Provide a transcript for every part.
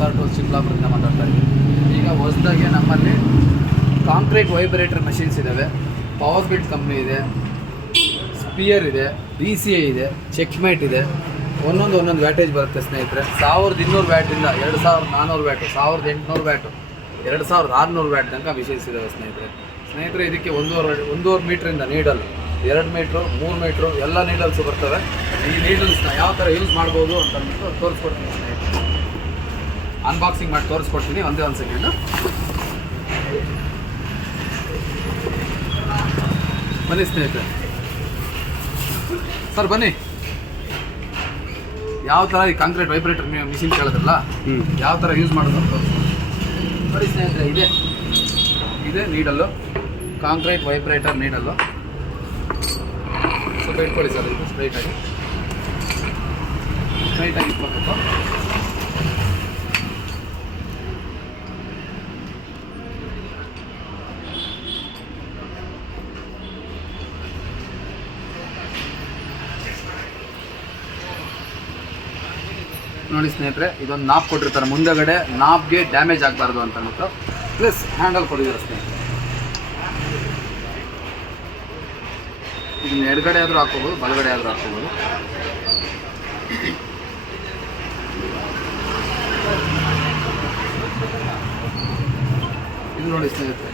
SR tools ಚಿಕ್ಕಬಳ್ಳಾಪುರದಿಂದ ಮಾತಾಡ್ತಾ ಇದ್ದೀವಿ. ಈಗ ಹೊಸದಾಗಿ ನಮ್ಮಲ್ಲಿ ಕಾಂಕ್ರೀಟ್ ವೈಬ್ರೇಟರ್ ಮಷಿನ್ಸ್ ಇದ್ದಾವೆ. ಪವರ್ ಬಿಲ್ಡ್ ಕಂಪ್ನಿ ಇದೆ, ಸ್ಪಿಯರ್ ಇದೆ, DCA ಇದೆ, ಚೆಕ್ಮೇಟ್ ಇದೆ. ಒಂದೊಂದು ವ್ಯಾಟೇಜ್ ಬರುತ್ತೆ ಸ್ನೇಹಿತರೆ. 1200 ವ್ಯಾಟಿಂದ 2400 ವ್ಯಾಟು, 1800 ವ್ಯಾಟು, 2600 ವ್ಯಾಟ್ ತನಕ ಮಿಷಿನ್ಸ್ ಇದ್ದಾವೆ ಸ್ನೇಹಿತರೆ. ಇದಕ್ಕೆ ಒಂದೂವರೆ ಮೀಟ್ರಿಂದ ನೀಡಲ್, 2 ಮೀಟ್ರು, 3 ಮೀಟ್ರು ಎಲ್ಲ ನೀಡಲ್ಸು ಬರ್ತವೆ. ಈ ನೀಡಲ್ಸ್ನ ಯಾವ ಥರ ಯೂಸ್ ಮಾಡ್ಬೋದು ಅಂತ ಅಂದ್ಬಿಟ್ಟು ತೋರಿಸ್ಕೊಡ್ತೀನಿ ಸ್ನೇಹಿತರೆ. ಅನ್ಬಾಕ್ಸಿಂಗ್ ಮಾಡಿ ತೋರಿಸ್ಕೊಡ್ತೀನಿ. ಒಂದೇ ಒಂದು ಸೆಕೆಂಡು ಬನ್ನಿ ಸ್ನೇಹಿತರೆ. ಸರ್ ಬನ್ನಿ. ಯಾವ ಥರ ಈ ಕಾಂಕ್ರೀಟ್ ವೈಬ್ರೇಟರ್ ಮಿಷಿನ್ ಕೇಳಿದ್ರಲ್ಲ, ಯಾವ ಥರ ಯೂಸ್ ಮಾಡೋದು ಅಂತ ತೋರಿಸ್ಕೊಡ್ತೀನಿ. ನೋಡಿ ಸ್ನೇಹಿತರೆ, ಇದೆ ನೀಡಲ್ಲು, ಕಾಂಕ್ರೀಟ್ ವೈಬ್ರೇಟರ್ ನೀಡಲ್ಲು. ಸ್ವಲ್ಪ ಇಟ್ಕೊಳ್ಳಿ ಸರ್. ಇದು ಸ್ಟ್ರೈಟಾಗಿ ಇಟ್ಕೊಬೇಕು. ನೋಡಿ ಸ್ನೇಹಿತರೆ, ಇದೊಂದು ನಾಬ್ ಕೊಟ್ಟಿರ್ತಾರೆ ಮುಂದಗಡೆ. ನಾಬ್ಗೆ ಡ್ಯಾಮೇಜ್ ಆಗಬಾರ್ದು ಅಂತ ಅಂದ್ಬಿಟ್ಟು ಪ್ಲಸ್ ಹ್ಯಾಂಡಲ್ ಕೊಟ್ಟಿದ್ದಾರೆ ಸ್ನೇಹಿತರೆ. ಇದನ್ನ ಎಡಗಡೆ ಆದರೂ ಹಾಕೋಬೋದು, ಬಲಗಡೆ ಆದರೂ ಹಾಕೋಬೋದು. ಇದು ನೋಡಿ ಸ್ನೇಹಿತರೆ,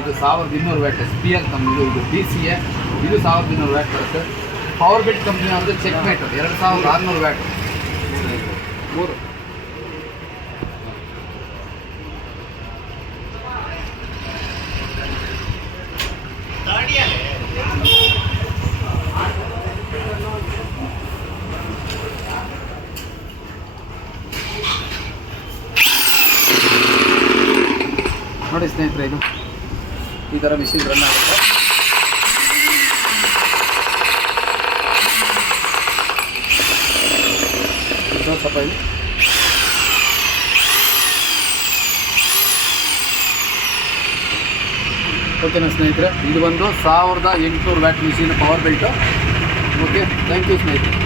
ಇದು 1200 ವ್ಯಾಟ್ ಸ್ಪಿಯರ್ ಕಂಪ್ನಿದು. ಇದು DCA, ಇದು 1200 ವ್ಯಾಟ್ ಬರುತ್ತೆ. ಪವರ್ ಬಿಲ್ಡ್ ಕಂಪ್ನಿ ಅವ್ರದ್ದು ಚೆಕ್ಮೇಟ್ 2600 ವ್ಯಾಟ್. 3 ನೋಡಿ ಸ್ನೇಹಿತರೆ, ಇದು ಈ ಥರ ಮಿಷಿನ್ ರನ್ ಆಗುತ್ತೆ. ಸ್ವಲ್ಪ ಇದು ಓಕೆನಾ ಸ್ನೇಹಿತರೆ. ಇದು ಒಂದು 1800 watt machine power built. Okay, thank you ಸ್ನೇಹಿತರೆ.